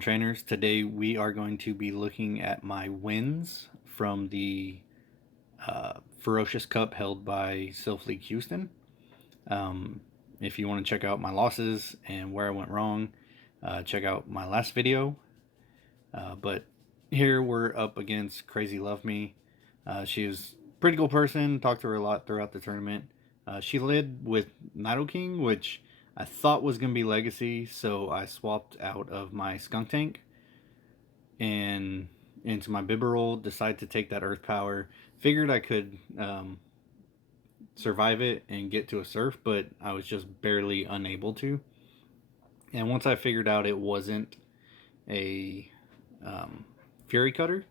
Pokemon trainers. Today we are going to be looking at my wins from the Ferocious Cup held by Silph League Houston. If you want to check out my losses and where I went wrong, check out my last video. But here we're up against Crazy Love Me. She is a pretty cool person. Talked to her a lot throughout the tournament. She led with Nidoking, which I thought was going to be Legacy, so I swapped out of my Skuntank and into my Bibarel, decided to take that Earth Power. Figured I could survive it and get to a Surf, but I was just barely unable to. And once I figured out it wasn't a Fury Cutter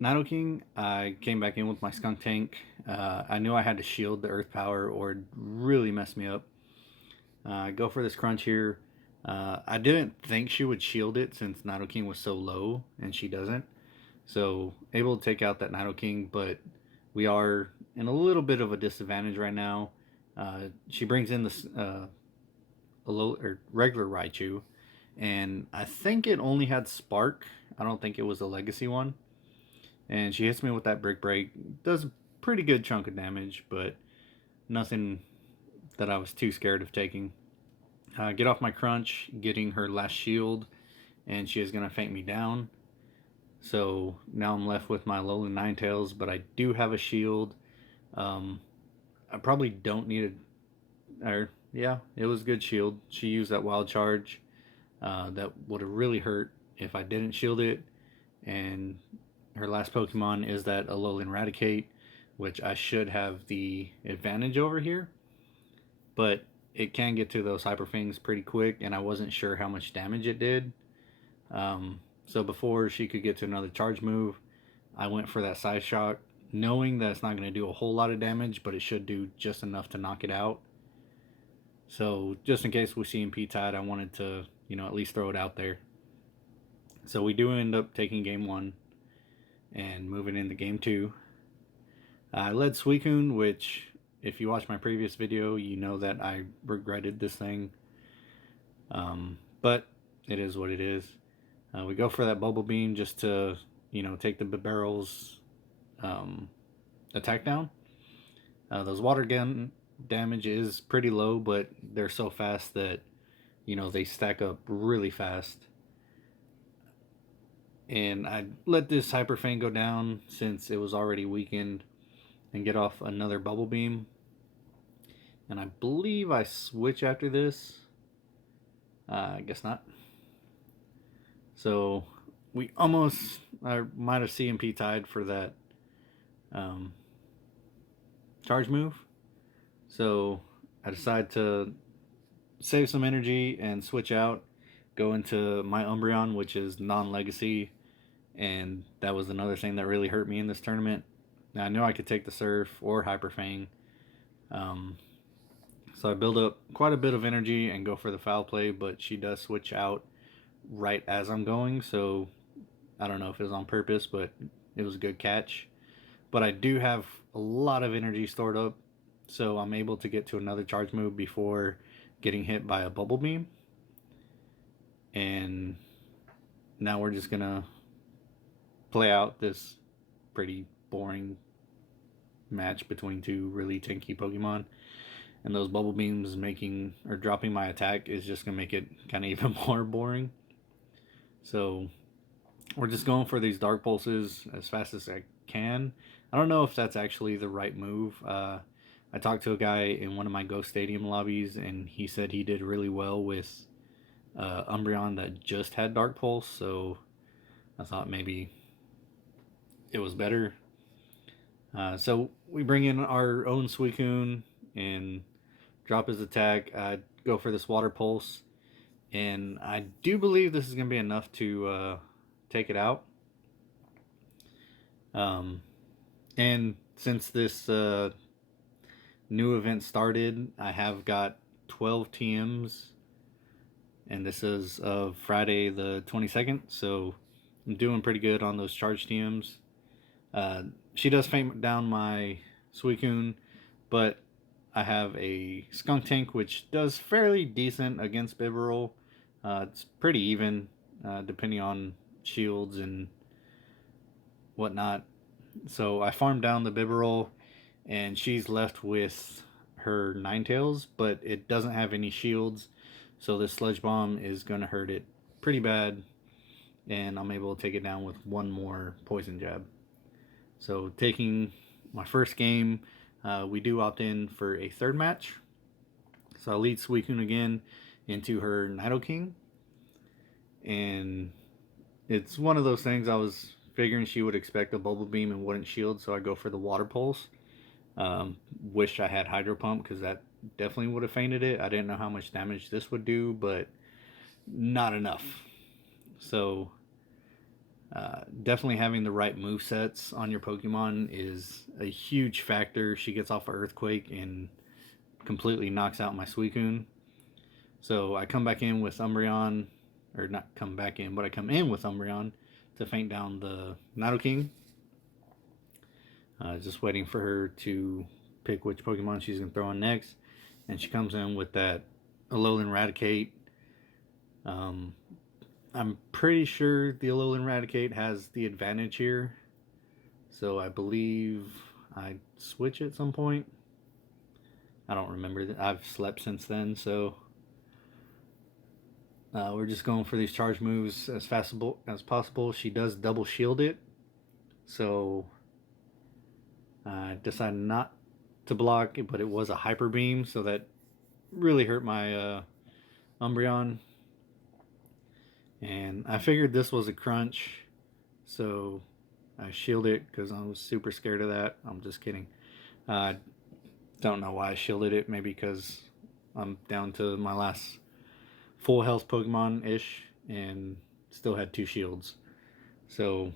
Nidoking, I came back in with my Skuntank. I knew I had to shield the Earth Power or it'd really mess me up. Go for this crunch here. I didn't think she would shield it since Nidoking was so low, and she doesn't. So, able to take out that Nidoking, but we are in a little bit of a disadvantage right now. She brings in this regular Raichu, and I think it only had Spark. I don't think it was a Legacy one. And she hits me with that Brick Break. Does a pretty good chunk of damage, but nothing that I was too scared of taking. Get off my crunch, getting her last shield, and she is going to faint me down. So now I'm left with my Alolan Ninetales, but I do have a shield. I probably don't need yeah, it was a good shield. She used that Wild Charge. That would have really hurt if I didn't shield it. And her last Pokemon is that Alolan Raticate, which I should have the advantage over here. But it can get to those Hyper Fangs pretty quick, and I wasn't sure how much damage it did. So before she could get to another charge move, I went for that Side Shock, knowing that it's not going to do a whole lot of damage, but it should do just enough to knock it out. So just in case we see CMP-Tide, I wanted to, at least throw it out there. So we do end up taking game 1 and moving into game 2. I led Suicune, which, if you watch my previous video, you know that I regretted this thing. But it is what it is. We go for that Bubble Beam just to, take the Bibarel's attack down. Those water gun damage is pretty low, but they're so fast that, they stack up really fast. And I let this Hyper Fang go down since it was already weakened and get off another Bubble Beam. And I believe I switch after this. I guess not. So we almost, I might have CMP-Tide for that charge move. So I decide to save some energy and switch out, go into my Umbreon, which is non-legacy, and that was another thing that really hurt me in this tournament. Now I knew I could take the Surf or Hyper Fang, so I build up quite a bit of energy and go for the Foul Play, but she does switch out right as I'm going, so I don't know if it was on purpose, but it was a good catch. But I do have a lot of energy stored up, so I'm able to get to another charge move before getting hit by a Bubble Beam. And now we're just gonna play out this pretty boring match between two really tanky Pokemon. And those Bubble Beams making or dropping my attack is just gonna make it kind of even more boring. So we're just going for these Dark Pulses as fast as I can. I don't know if that's actually the right move. I talked to a guy in one of my Ghost Stadium lobbies, and he said he did really well with Umbreon that just had Dark Pulse, so I thought maybe it was better. So we bring in our own Suicune and drop his attack. I go for this Water Pulse, and I do believe this is going to be enough to take it out. And since this new event started, I have got 12 TMs, and this is of Friday the 22nd, so I'm doing pretty good on those charge TMs. She does faint down my Suicune, but I have a Skuntank which does fairly decent against Bibarel. It's pretty even. depending on shields and whatnot. So I farmed down the Bibarel, and she's left with her Ninetales, but it doesn't have any shields. So this Sludge Bomb is going to hurt it pretty bad, and I'm able to take it down with one more Poison Jab. So taking my first game, we do opt in for a third match. So I lead Suicune again into her Nidoking, and it's one of those things I was figuring she would expect a Bubble Beam and wouldn't shield, so I go for the Water Pulse. Wish I had Hydro Pump because that definitely would have fainted it. I didn't know how much damage this would do, but not enough. So definitely having the right move sets on your Pokemon is a huge factor. She gets off of Earthquake and completely knocks out my Suicune. So I come back in with Umbreon, or not come back in, but I come in with Umbreon to faint down the Nidoking. Just waiting for her to pick which Pokemon she's going to throw on next. And she comes in with that Alolan Raticate. I'm pretty sure the Alolan Raticate has the advantage here. So I believe I switch at some point. I don't remember. I've slept since then, so we're just going for these charge moves as fast as possible. She does double shield it, so I decided not to block it, but it was a Hyper Beam, so that really hurt my Umbreon. And I figured this was a crunch, so I shielded it because I was super scared of that. I'm just kidding. I don't know why I shielded it. Maybe because I'm down to my last full health Pokemon-ish and still had 2 shields. So,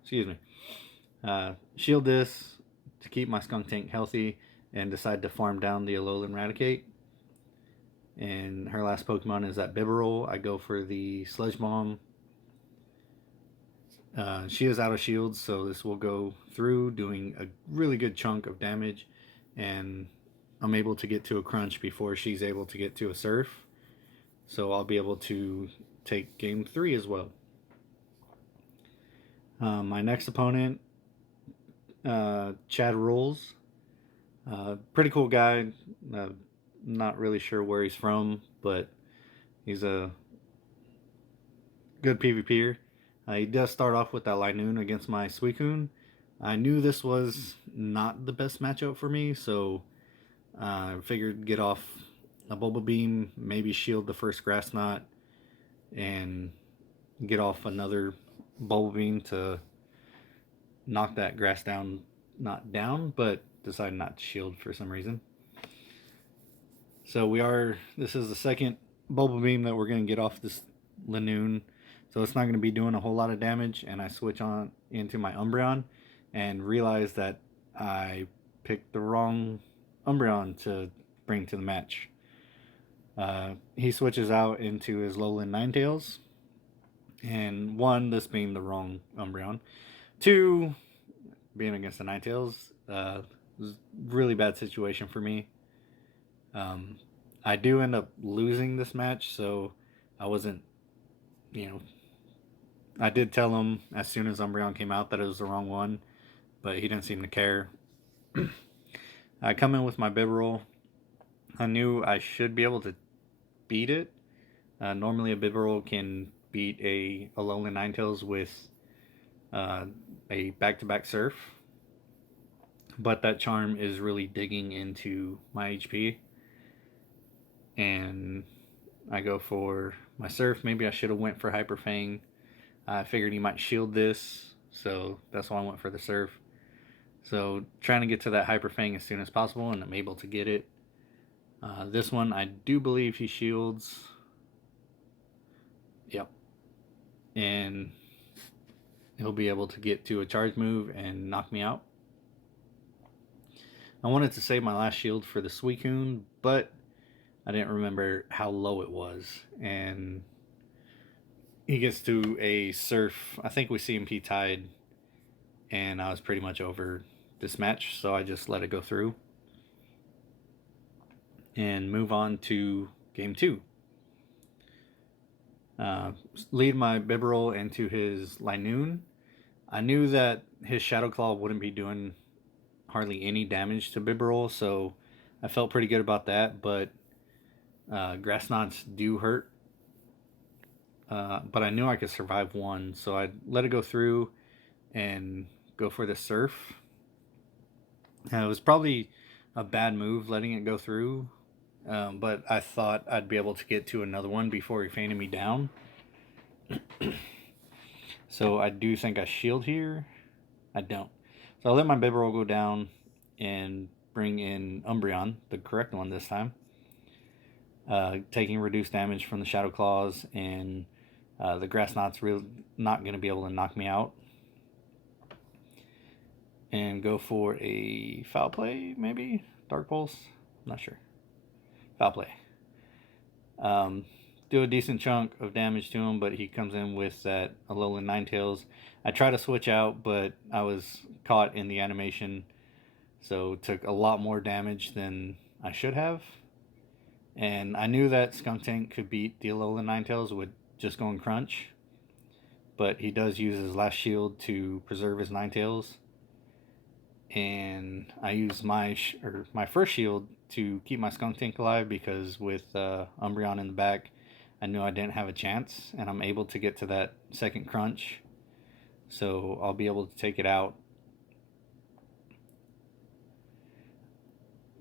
excuse me. Shield this to keep my Skuntank healthy and decide to farm down the Alolan Raticate. And her last Pokemon is that Bibarel. I go for the Sludge Bomb. She is out of shields, so this will go through, doing a really good chunk of damage. And I'm able to get to a crunch before she's able to get to a Surf. So I'll be able to take game 3 as well. My next opponent, Chad Rules. Pretty cool guy. Not really sure where he's from, but he's a good PvPer. He does start off with that Linoon against my Suicune. I knew this was not the best matchup for me, so I figured get off a Bulba Beam, maybe shield the first Grass Knot, and get off another Bulba Beam to knock that Grass down, not down, but decided not to shield for some reason. So this is the second Bulba Beam that we're going to get off this Linoon. So it's not going to be doing a whole lot of damage. And I switch on into my Umbreon and realize that I picked the wrong Umbreon to bring to the match. He switches out into his Lowland Ninetales. And 1, this being the wrong Umbreon. 2, being against the Ninetales. Was a really bad situation for me. I do end up losing this match, so I wasn't, I did tell him as soon as Umbreon came out that it was the wrong one, but he didn't seem to care. I come in with my Bibarel. I knew I should be able to beat it. Normally a Bibarel can beat a Alolan Ninetales with a back-to-back Surf, but that Charm is really digging into my HP. And I go for my Surf. Maybe I should have went for Hyper Fang. I figured he might shield this, so that's why I went for the Surf. So trying to get to that Hyper Fang as soon as possible, and I'm able to get it. This one, I do believe he shields. Yep. And he'll be able to get to a charge move and knock me out. I wanted to save my last shield for the Suicune, but I didn't remember how low it was. And he gets to a Surf. I think we CMP tied, and I was pretty much over this match, so I just let it go through. and move on to game 2. Lead my Bibarel into his Linoon. I knew that his Shadow Claw wouldn't be doing hardly any damage to Bibarel, so I felt pretty good about that, but Grass Knots do hurt. But I knew I could survive one, so I let it go through and go for the Surf. It was probably a bad move letting it go through, but I thought I'd be able to get to another one before he fainted me down. So I do think I shield here. I don't. So I'll let my Bibarel go down and bring in Umbreon, the correct one this time. Taking reduced damage from the Shadow Claws, and the Grass Knot's really not going to be able to knock me out. And go for a Foul Play, maybe? Dark Pulse? I'm not sure. Foul Play. Do a decent chunk of damage to him, but he comes in with that Alolan Ninetales. I try to switch out, but I was caught in the animation, so took a lot more damage than I should have. And I knew that Skuntank could beat the Alolan Ninetales with just going Crunch, but he does use his last shield to preserve his Ninetales. And I used my first shield to keep my Skuntank alive, because with Umbreon in the back, I knew I didn't have a chance, and I'm able to get to that second Crunch, so I'll be able to take it out.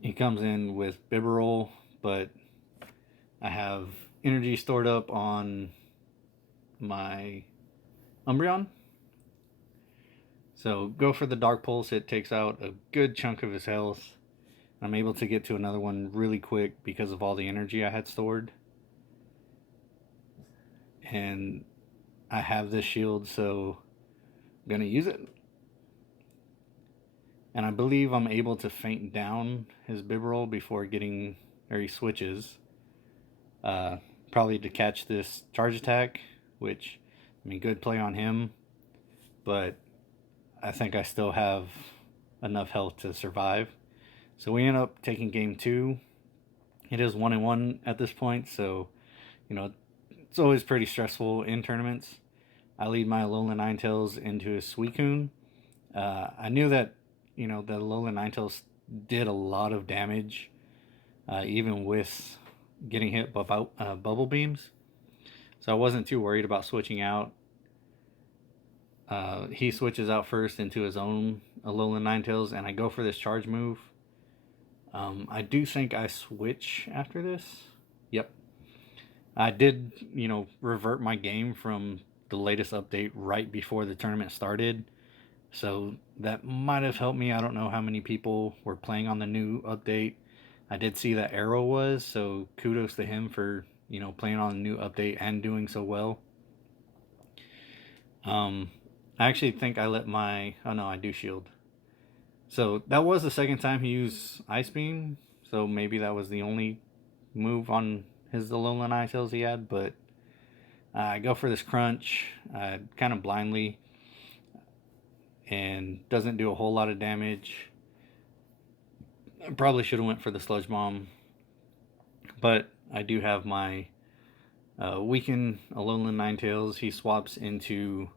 He comes in with Bibarel, but I have energy stored up on my Umbreon. So go for the Dark Pulse. It takes out a good chunk of his health. I'm able to get to another one really quick because of all the energy I had stored. And I have this shield, so I'm going to use it. And I believe I'm able to feint down his Bibarel before he switches. Probably to catch this charge attack, which, I mean, good play on him. But I think I still have enough health to survive. So we end up taking game 2. It is 1-1 at this point, so, it's always pretty stressful in tournaments. I lead my Alolan Ninetales into a Suicune. I knew that, the Alolan Ninetales did a lot of damage, even with getting hit by Bubble Beams. So I wasn't too worried about switching out. He switches out first into his own Alolan Ninetales, and I go for this charge move. I do think I switch after this. Yep. I did, revert my game from the latest update right before the tournament started. So that might have helped me. I don't know how many people were playing on the new update. I did see that Arrow was, so kudos to him for, playing on the new update and doing so well. I actually think I let my... Oh no, I do shield. So that was the second time he used Ice Beam. So maybe that was the only move on his Alolan Ninetales he had. But I go for this Crunch kind of blindly. And doesn't do a whole lot of damage. I probably should have went for the Sludge Bomb. But I do have my weakened Alolan Ninetales. He swaps into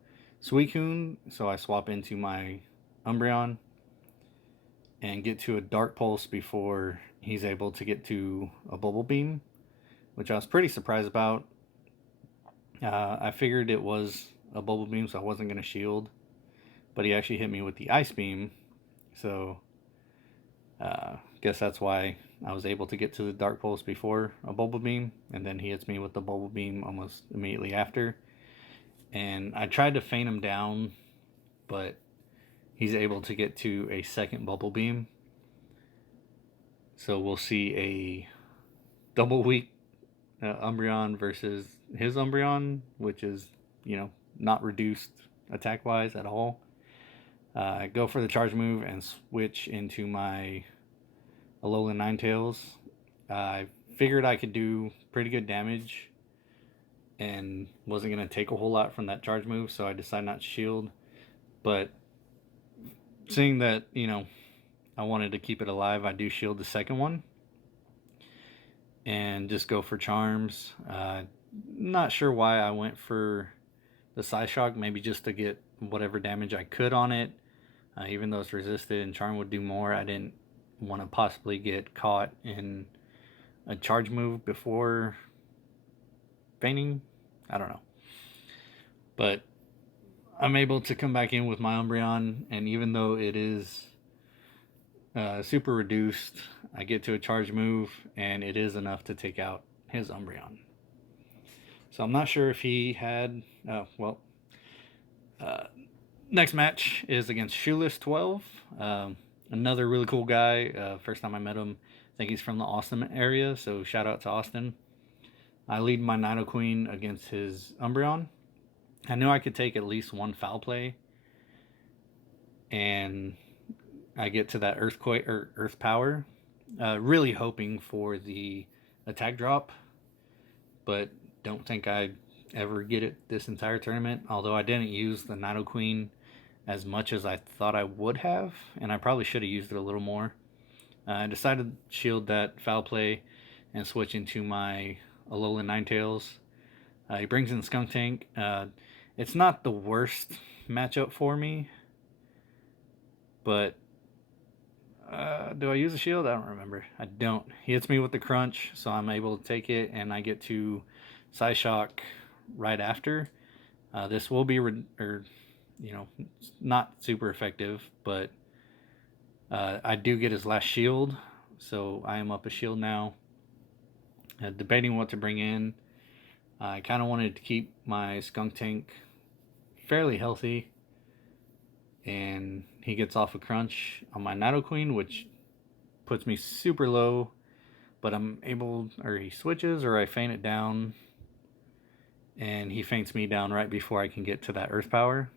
Suicune. So I swap into my Umbreon and get to a Dark Pulse before he's able to get to a Bubble Beam, which I was pretty surprised about. I figured it was a Bubble Beam, so I wasn't going to shield, but he actually hit me with the Ice Beam, so guess that's why I was able to get to the Dark Pulse before a Bubble Beam, and then he hits me with the Bubble Beam almost immediately after. And I tried to feint him down, but he's able to get to a second Bubble Beam. So we'll see a double weak Umbreon versus his Umbreon, which is, not reduced attack-wise at all. I go for the charge move and switch into my Alolan Ninetales. I figured I could do pretty good damage and wasn't going to take a whole lot from that charge move, so I decided not to shield. But seeing that, I wanted to keep it alive, I do shield the second one. and just go for charms. Not sure why I went for the Psyshock, maybe just to get whatever damage I could on it. Even though it's resisted and charm would do more, I didn't want to possibly get caught in a charge move before fainting. I don't know. But I'm able to come back in with my Umbreon, and even though it is super reduced, I get to a charge move, and it is enough to take out his Umbreon. So I'm not sure if he had. Next match is against Shoeless12. Another really cool guy. First time I met him, I think he's from the Austin area, so shout out to Austin. I lead my Nidoqueen against his Umbreon. I knew I could take at least one foul play, and I get to that Earthquake or Earth Power, really hoping for the attack drop, but don't think I ever get it this entire tournament. Although I didn't use the Nidoqueen as much as I thought I would have, and I probably should have used it a little more. I decided to shield that foul play and switch into my Alolan Ninetales. He brings in Skuntank. It's not the worst matchup for me, but do I use a shield? I don't remember. I don't. He hits me with the crunch, so I'm able to take it, and I get to Psyshock right after. This will be, not super effective, but I do get his last shield, so I am up a shield now. Debating what to bring in. I kind of wanted to keep my Skuntank fairly healthy, and he gets off a crunch on my Nidoqueen, which puts me super low, but I'm able, or he switches, or I feint it down, and he feints me down right before I can get to that Earth Power.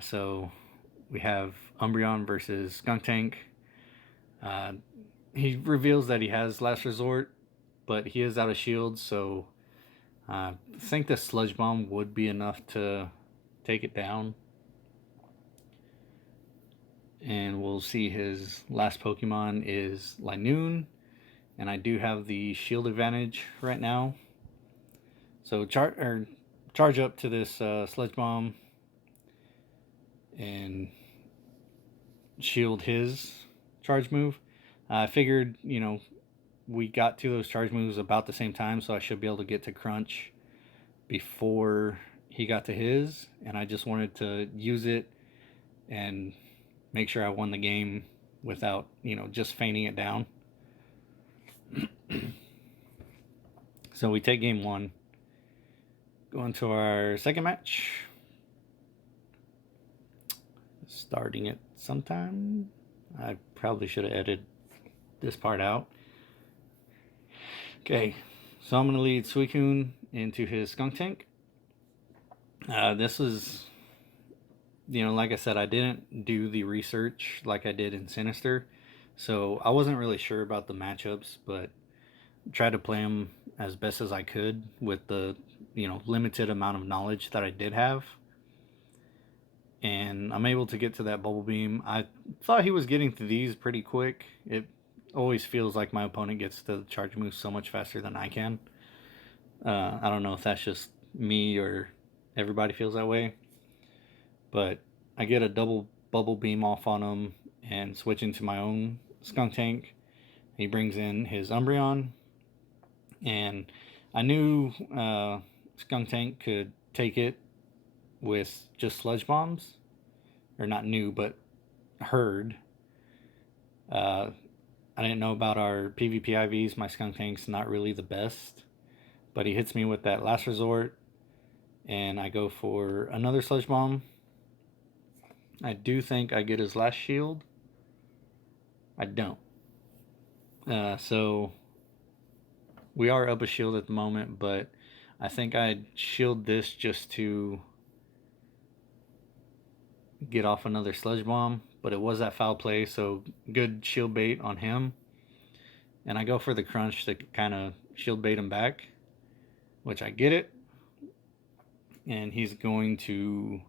So we have Umbreon versus Skuntank. He reveals that he has Last Resort, but he is out of shields, so I think the Sludge Bomb would be enough to take it down. And we'll see his last Pokemon is Linoone, and I do have the shield advantage right now. So charge up to this Sludge Bomb and shield his charge move. I figured, we got to those charge moves about the same time, so I should be able to get to Crunch before he got to his, and I just wanted to use it and make sure I won the game without, just feinting it down. So we take game one. Going to our second match. Starting it sometime. I probably should have edited this part out. Okay, so I'm going to lead Suicune into his Skuntank. This is, like I said, I didn't do the research like I did in Sinister, so I wasn't really sure about the matchups, but tried to play them as best as I could with the, limited amount of knowledge that I did have. And I'm able to get to that Bubble Beam. I thought he was getting to these pretty quick. It always feels like my opponent gets to the charge move so much faster than I can. I don't know if that's just me or everybody feels that way. But I get a double Bubble Beam off on him and switch into my own Skuntank. He brings in his Umbreon. And I knew Skuntank could take it with just Sludge Bombs. Or not knew, but heard. I didn't know about our PvP IVs. My Skuntank's not really the best. But he hits me with that Last Resort. And I go for another Sludge Bomb. I do think I get his last shield. I don't. So we are up a shield at the moment, but I think I'd shield this just to get off another Sludge Bomb, but it was that foul play, so good shield bait on him. And I go for the crunch to kind of shield bait him back, which I get it. And he's going to,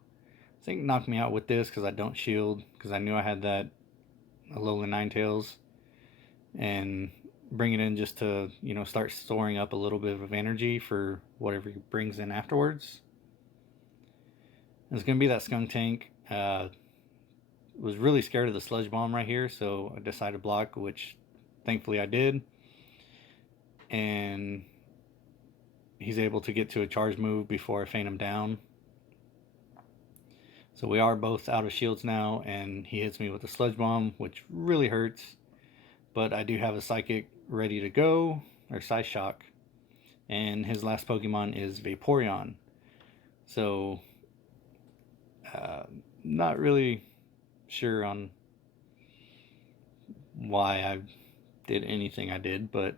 I think, knock me out with this because I don't shield, because I knew I had that Alolan Ninetales. And bring it in just to, start storing up a little bit of energy for whatever he brings in afterwards. It's going to be that skunk tank. Was really scared of the sludge bomb right here, so I decided to block, which thankfully I did. And he's able to get to a charge move before I feint him down. So we are both out of shields now, and he hits me with a sludge bomb, which really hurts. But I do have a psychic ready to go, or Psyshock. And his last Pokemon is Vaporeon. So, not really sure on why I did anything I did, but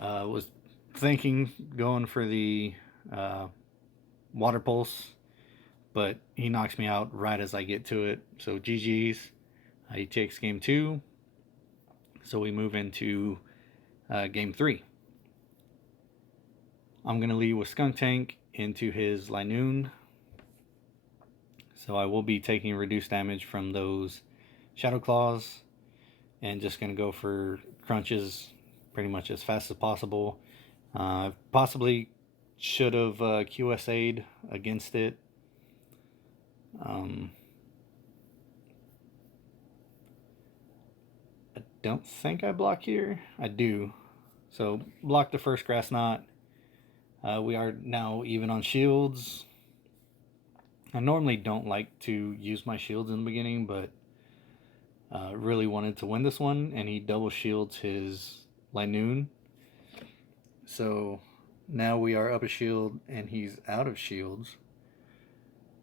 was thinking going for the Water Pulse, but he knocks me out right as I get to it. So GG's. He takes game 2. So we move into game 3. I'm going to lead with Skunk Tank into his Linoon. So I will be taking reduced damage from those Shadow Claws, and just going to go for crunches pretty much as fast as possible. Possibly should have QSA'd against it. I don't think I block here. I do. So block the first Grass Knot. We are now even on shields. I normally don't like to use my shields in the beginning, but really wanted to win this one, and he double shields his Linoon. So now we are up a shield, and he's out of shields.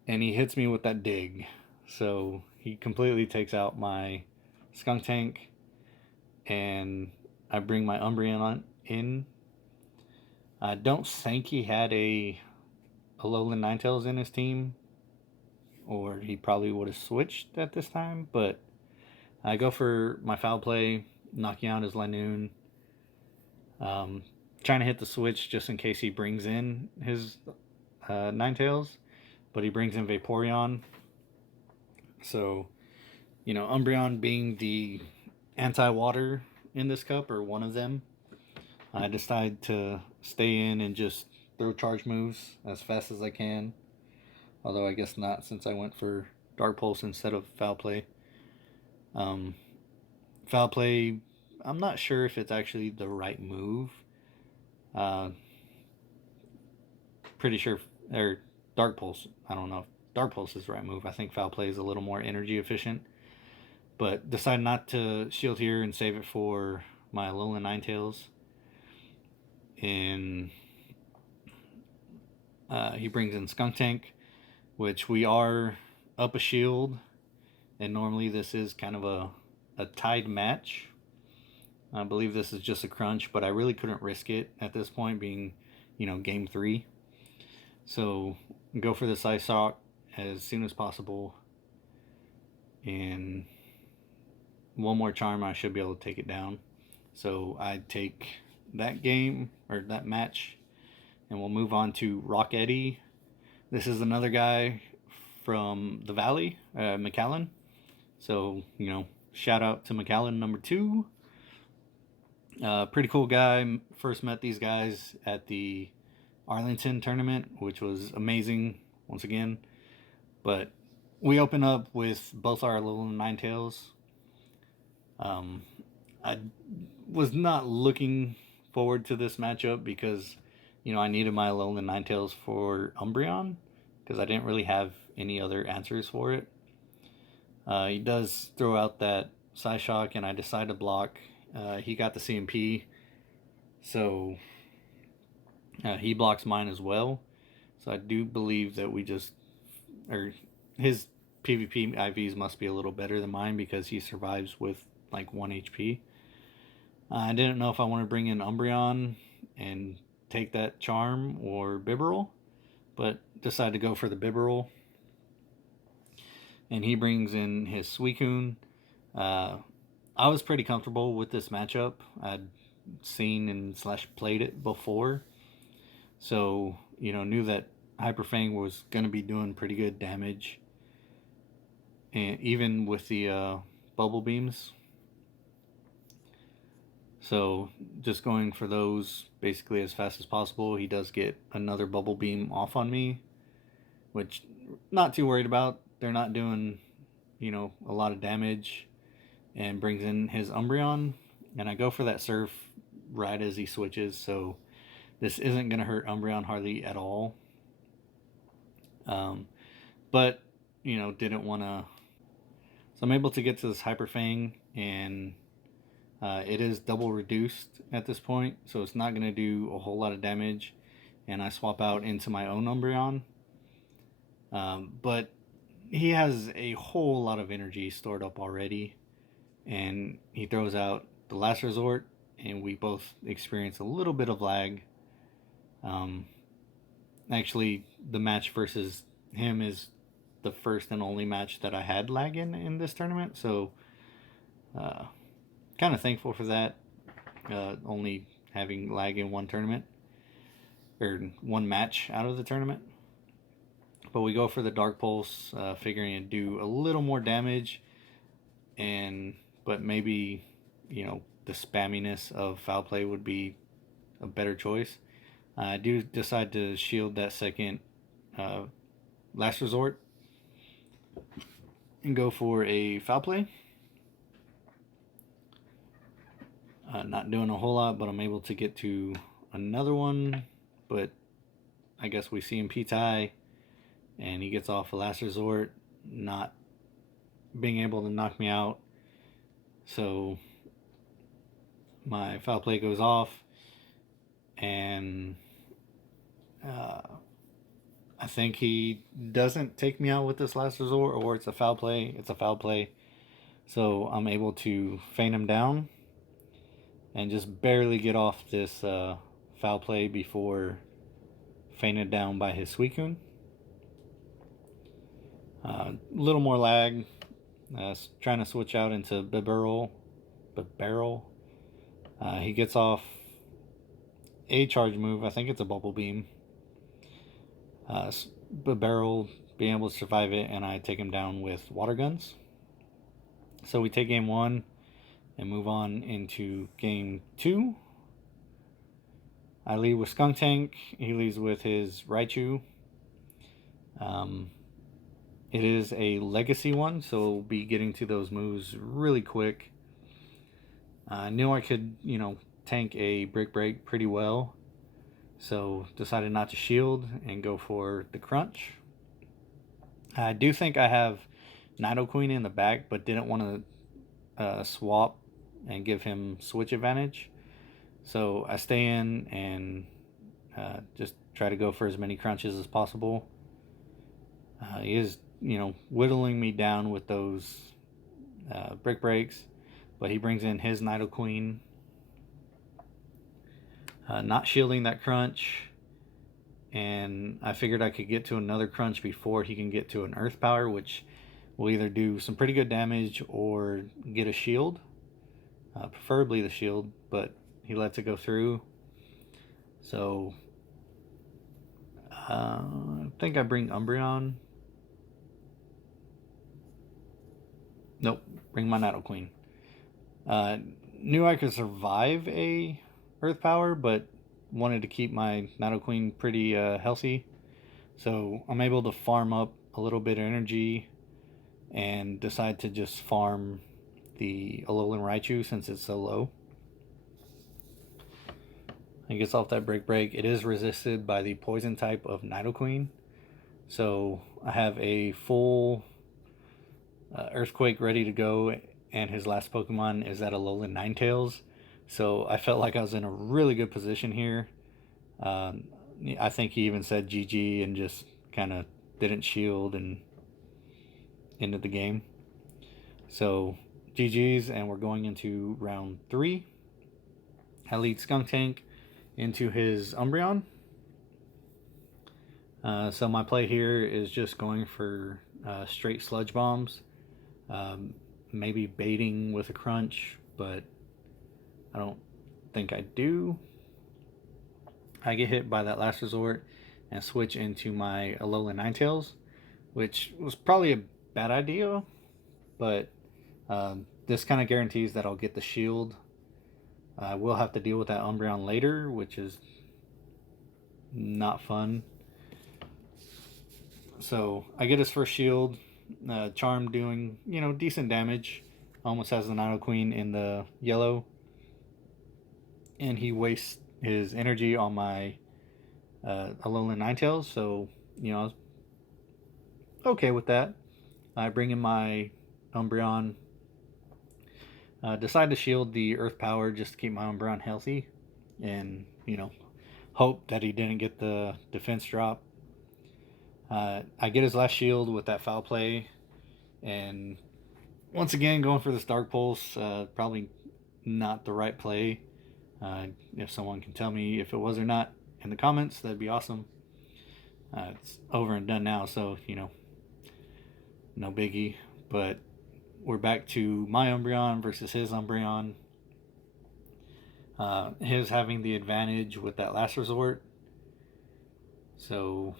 And he hits me with that dig. So he completely takes out my Skunk Tank, and I bring my Umbreon in. I don't think he had a Alolan Ninetales in his team, or he probably would have switched at this time, but I go for my foul play, knocking out his Linoon. Trying to hit the switch just in case he brings in his Ninetales, but he brings in Vaporeon. So, Umbreon being the anti-water in this cup, or one of them, I decide to stay in and just throw charge moves as fast as I can. Although I guess not, since I went for Dark Pulse instead of Foul Play. Foul Play, I'm not sure if it's actually the right move. Pretty sure, or Dark Pulse, I don't know if Dark Pulse is the right move. I think Foul Play is a little more energy efficient. But decide not to shield here and save it for my Alolan Ninetales. And he brings in Skunk Tank, which we are up a shield, and normally this is kind of a tied match. I believe this is just a crunch, but I really couldn't risk it at this point, being, game 3. So go for the Psyshock as soon as possible, and one more charm, I should be able to take it down. So I take that game, or that match, and we'll move on to Rock Eddy. This is another guy from the Valley, McAllen. So, shout out to McAllen number 2. Pretty cool guy. First met these guys at the Arlington tournament, which was amazing once again. But we open up with both our little Ninetales. I was not looking forward to this matchup because, I needed my Alolan Ninetales for Umbreon, because I didn't really have any other answers for it. He does throw out that Psyshock, and I decide to block. He got the CMP, so he blocks mine as well. So I do believe that his PvP IVs must be a little better than mine, because he survives with like 1 HP. I didn't know if I want to bring in Umbreon and take that charm or Bibarel, but decided to go for the Bibarel. And he brings in his Suicune. I was pretty comfortable with this matchup. I'd seen and / played it before, so knew that Hyper Fang was going to be doing pretty good damage, and even with the Bubble Beams. So just going for those basically as fast as possible. He does get another bubble beam off on me, which not too worried about. They're not doing, a lot of damage, and brings in his Umbreon, and I go for that Surf right as he switches, so this isn't going to hurt Umbreon hardly at all. But, didn't want to. So I'm able to get to this Hyper Fang, and it is double reduced at this point, so it's not going to do a whole lot of damage. And I swap out into my own Umbreon. But he has a whole lot of energy stored up already, and he throws out the Last Resort, and we both experience a little bit of lag. Actually, the match versus him is the first and only match that I had lag in this tournament, so kind of thankful for that. Only having lag in one tournament, or one match out of the tournament. But we go for the Dark Pulse, figuring to do a little more damage, but maybe, the spamminess of Foul Play would be a better choice. I do decide to shield that second Last Resort and go for a Foul Play. Not doing a whole lot, but I'm able to get to another one. But I guess we see him P-tie, and he gets off a Last Resort, not being able to knock me out. So my Foul Play goes off, and I think he doesn't take me out with this Last Resort, or it's a Foul Play. It's a Foul Play. So I'm able to feign him down and just barely get off this Foul Play before feinted down by his Suicune. A little more lag. Trying to switch out into Bibarel. He gets off a charge move. I think it's a Bubble Beam. Bibarel being able to survive it, and I take him down with Water Guns. So we take game 1 and move on into game 2. I lead with Skuntank. He leads with his Raichu. It is a legacy one, so we'll be getting to those moves really quick. I knew I could, tank a Brick Break pretty well, so decided not to shield and go for the Crunch. I do think I have Nidoqueen in the back, but didn't want to swap and give him switch advantage. So I stay in and just try to go for as many crunches as possible. He is, whittling me down with those Brick Breaks, but he brings in his Nidoqueen. Not shielding that crunch, and I figured I could get to another crunch before he can get to an Earth Power, which will either do some pretty good damage or get a shield. Preferably the shield, but he lets it go through. So I think I bring Umbreon. Nope, bring my Nidoqueen. Knew I could survive a Earth Power, but wanted to keep my Nidoqueen pretty healthy. So I'm able to farm up a little bit of energy and decide to just farm the Alolan Raichu since it's so low. It gets off that Break. It is resisted by the poison type of Nidoqueen. So I have a full Earthquake ready to go, and his last Pokemon is that Alolan Ninetales. So I felt like I was in a really good position here. I think he even said GG and just kind of didn't shield and ended the game. So GG's, and we're going into round 3. I lead Skuntank into his Umbreon. So my play here is just going for straight Sludge Bombs. Maybe baiting with a Crunch, but I don't think I do. I get hit by that Last Resort and switch into my Alolan Ninetales, which was probably a bad idea, but this kind of guarantees that I'll get the shield I will have to deal with that Umbreon later, which is not fun. So I get his first shield. Charm doing, decent damage. Almost has the Nido Queen in the yellow. And he wastes his energy on my Alolan Ninetales. So, I was okay with that. I bring in my Umbreon. Decide to shield the Earth Power just to keep my Umbreon healthy. And, hope that he didn't get the defense drop. I get his last shield with that foul play, and once again going for this Dark Pulse. Probably not the right play. If someone can tell me if it was or not in the comments, that'd be awesome. It's over and done now, so no biggie. But we're back to my Umbreon versus his Umbreon. His having the advantage with that last resort. So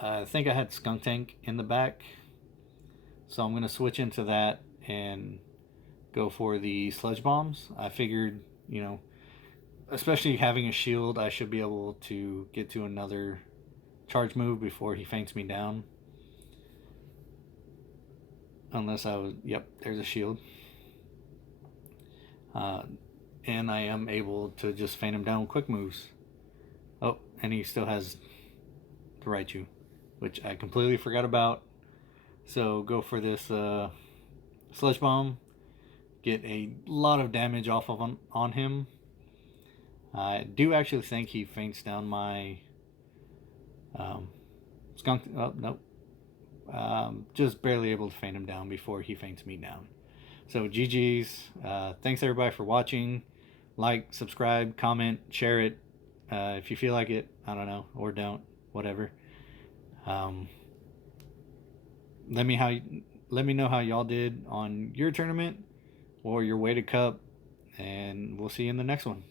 I think I had Skunk Tank in the back. So I'm going to switch into that and go for the Sludge Bombs. I figured, especially having a shield, I should be able to get to another charge move before he faints me down. Unless I was, yep, there's a shield. And I am able to just feint him down with quick moves. Oh, and he still has the Raichu, which I completely forgot about. So go for this Sludge Bomb. Get a lot of damage off of on him. I do actually think he faints down my Skunk. Oh, nope. Just barely able to feint him down before he faints me down. So GG's. Thanks everybody for watching. Like, subscribe, comment, share it if you feel like it. I don't know, or don't, whatever. Let me know how y'all did on your tournament or your weighted cup, and we'll see you in the next one.